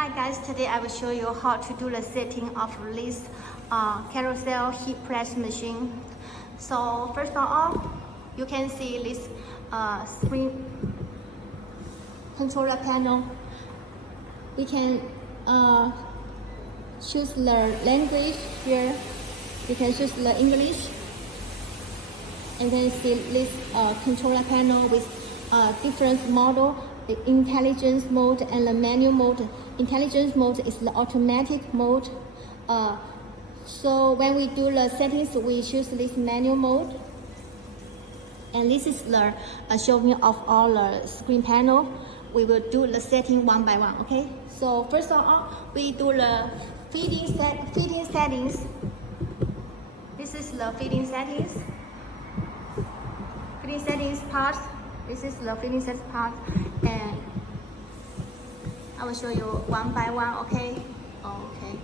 Hi guys, today I will show you how to do the setting of this carousel heat press machine. So first of all, you can see this screen controller panel. We can choose the language here. You can choose the English. And then see this controller panel with different model, the intelligence mode and the manual mode. Intelligence mode is the automatic mode. So when we do the settings, we choose this manual mode. And this is the showing of all the screen panel. We will do the setting one by one, okay? So first of all, we do the feeding settings. This is the feeding settings. Feeding settings part. This is the feeding settings part, and I will show you one by one. Okay. Okay.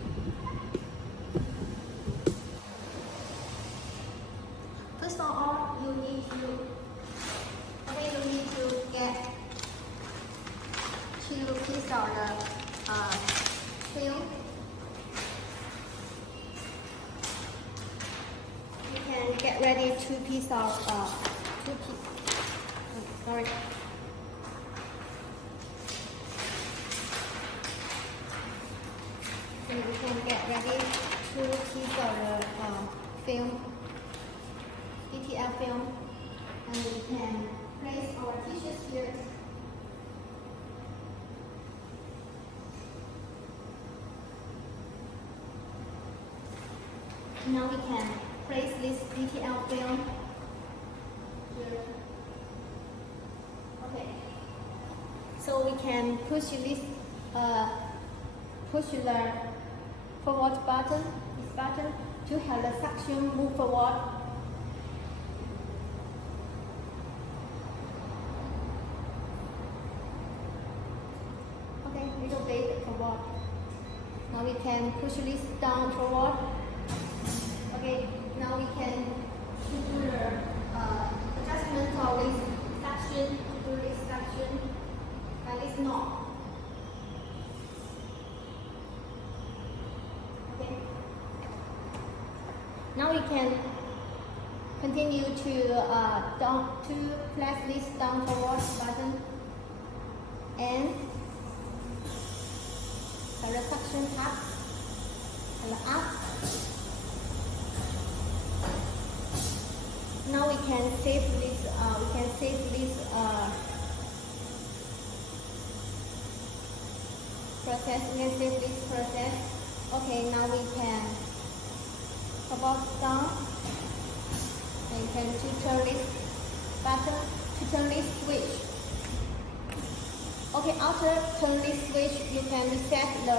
First of all, you need to get two pieces of the film. You can get ready two pieces of sorry. So we can get ready two pieces of the film, DTL film, and we can place our tissues here. Now we can place this DTL film here. Okay. So we can push this, push the forward button, this button, to have the suction move forward. Okay, little bit forward. Now we can push this down forward. Okay, now we can do the adjustment of this suction, do this suction, and this knob. Okay. Now we can continue to press this down forward button and the suction up and up. Now we can save this. Process. We can save this process. Okay. Now we can forward down. And you can turn this button to turn this switch. Okay. After turn this switch, you can reset the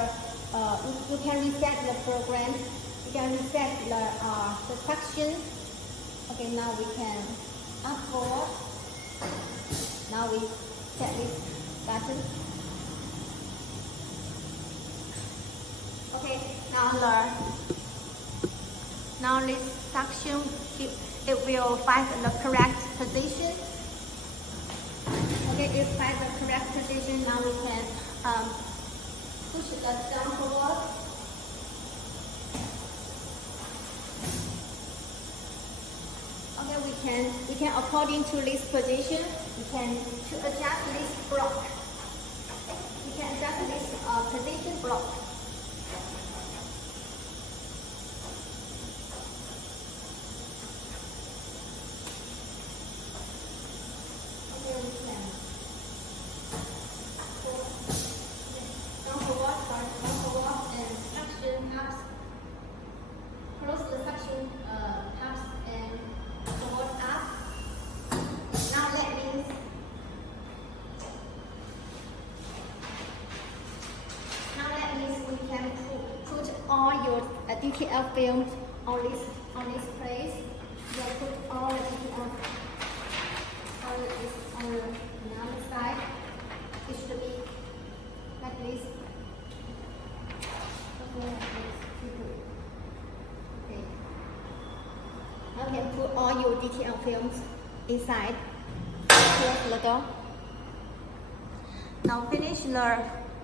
program. You can reset the suction. Okay, now we can up forward. Now we set this button. Okay, now this suction, it will find the correct position. Okay, it finds the correct position. Now we can push the down forward. Okay, we can according to this position, to adjust this block. We can adjust this position block. Okay, we can down forward, and suction tabs. Close the suction tabs and forward up. Now that means we can put all your DTL films on this place. You can put all the DTL on the other side. It should be like this. Okay, like this. Okay. Now you can put all your DTL films inside. Close the door. Now finish the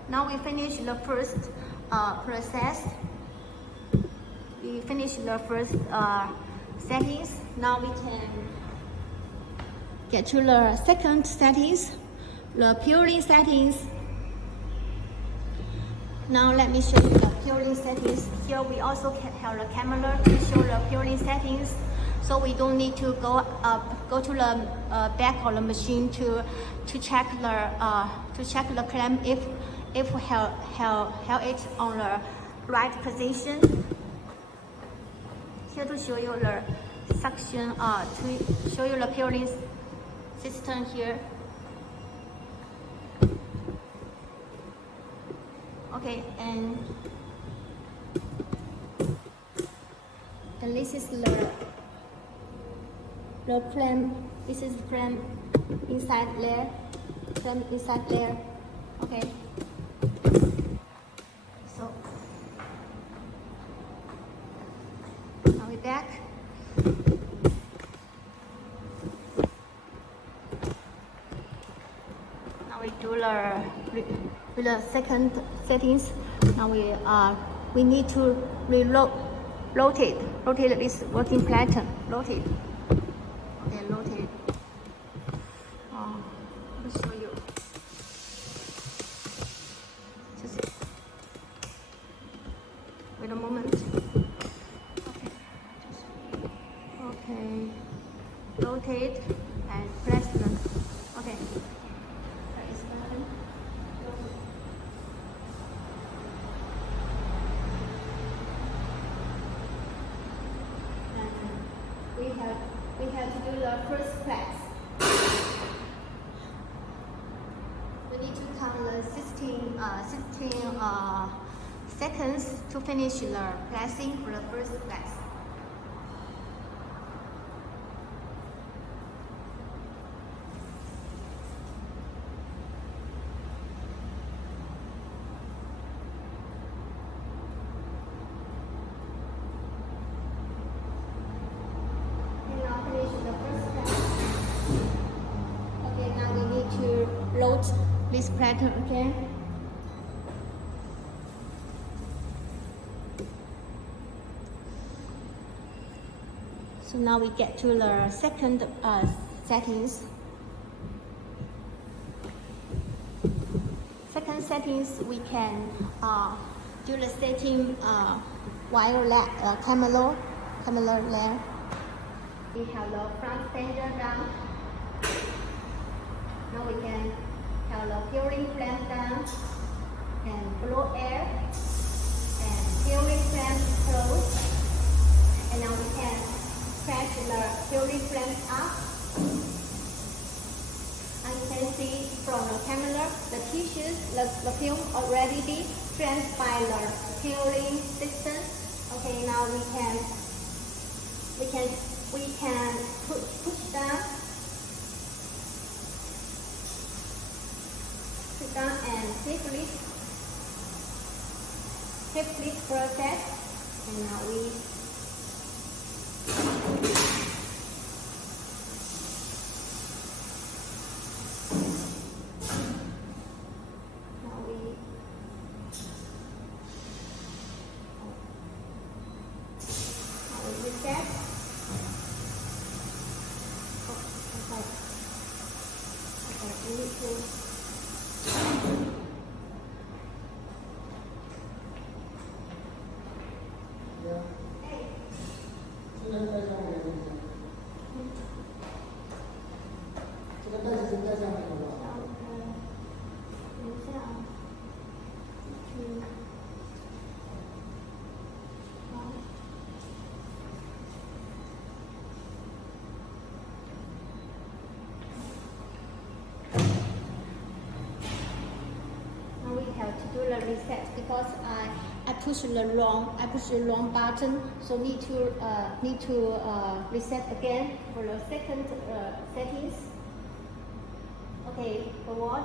Now we finish the first process. We finish the first settings. Now we can get to the second settings, the purely settings. Now let me show you the purely settings. Here we also have the camera to show the purely settings. So we don't need to go to the back of the machine to check the clamp if we have it on the right position. Here to show you the suction, to show you the purely system here. Okay, and this is the clamp. This is the clamp inside there. Clamp inside there. Okay. So now we're back. Now we do with the second settings. Now we need to rotate this working pattern. Rotate. Okay, rotate. Let me show you. Just wait a moment. Okay. Rotate and press them. Okay. That is button. We have to do the first press. We need to count the 16 seconds to finish the pressing for the first press. Load this pattern again. So now we get to the second settings. Second settings, we can do the setting wire camera layer. We have the front fender down. Now we can have the curing clamp down and blow air and curing clamp closed. And now we can press the curing clamp up. And you can see from the camera, the tissues, the film already be cleansed by the curing system. Okay, now we can push down. And flip process, and now we reset. Okay, we need to do the reset because I push the wrong button, so need to reset again for the second settings. Okay, forward.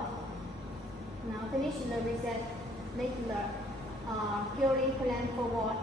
Now finish the reset. Make the curing clamp forward.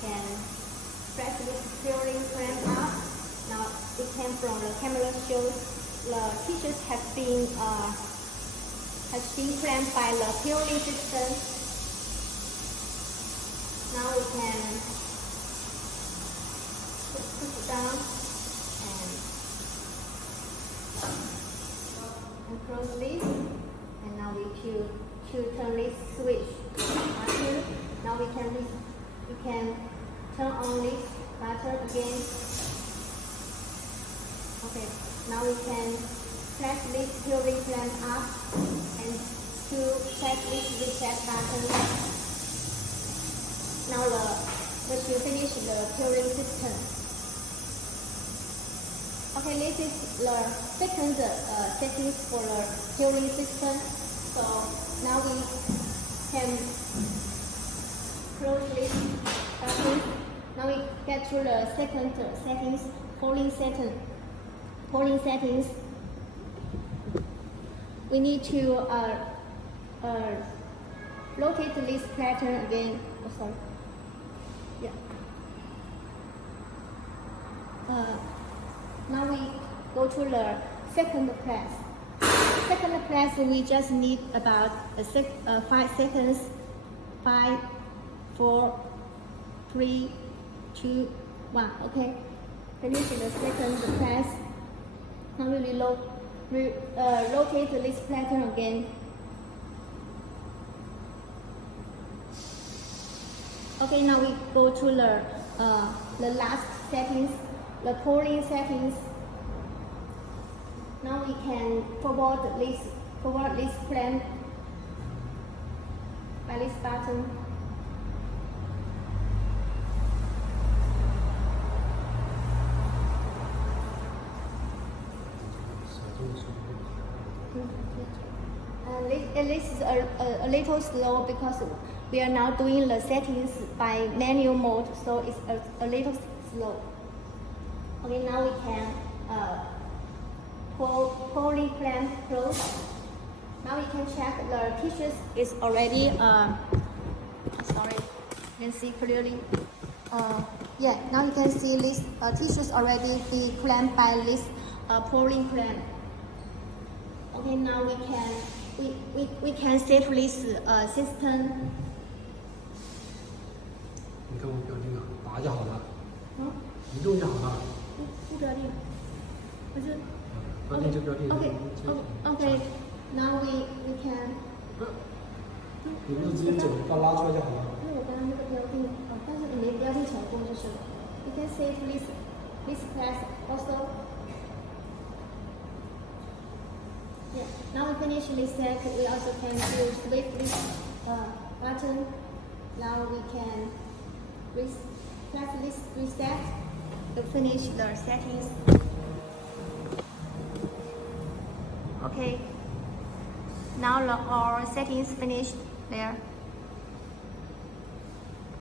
can press this steering clamp up. Now it came from the camera shows the t-shirts have been clamped by the steering system. Now we can push it down and close this. And now we turn this switch button. Now we can turn on this button again. Okay, now we can press this steering clamp up and to press this reset button. Now we should finish the steering system. Okay, this is the second settings for the steering system. So now we can close this button. Now we get to the second settings, polling settings. We need to rotate this pattern again. Oh, sorry. Yeah. Now we go to the second press. Second press, we just need about 5 seconds. 5, 4, 3, 2, 1. Okay. Finish the second press. Now we rotate this pattern again. Okay, now we go to the last settings, the polling settings. Now we can forward this clamp by this button. This is a little slow because we are now doing the settings by manual mode, so it's a little slow. Okay, now we can pull clamp close. Now we can check the t-shirt is already sorry, you can see clearly. Yeah, now you can see this t-shirt already be clamped by this pulling clamp. Okay, now we can save this system. 你看我表定了，拔就好了。移动就好了。不标定，不是。标定就标定。Okay. Now we can. 你不是直接整把拉出来就好了？因为我刚刚那个标定，但是你没标定成功就是了。You can save this class also. Yeah. Now we finish this set. We also can do switch this button. Now we can press this reset to finish the settings. Okay. Now our settings finished there.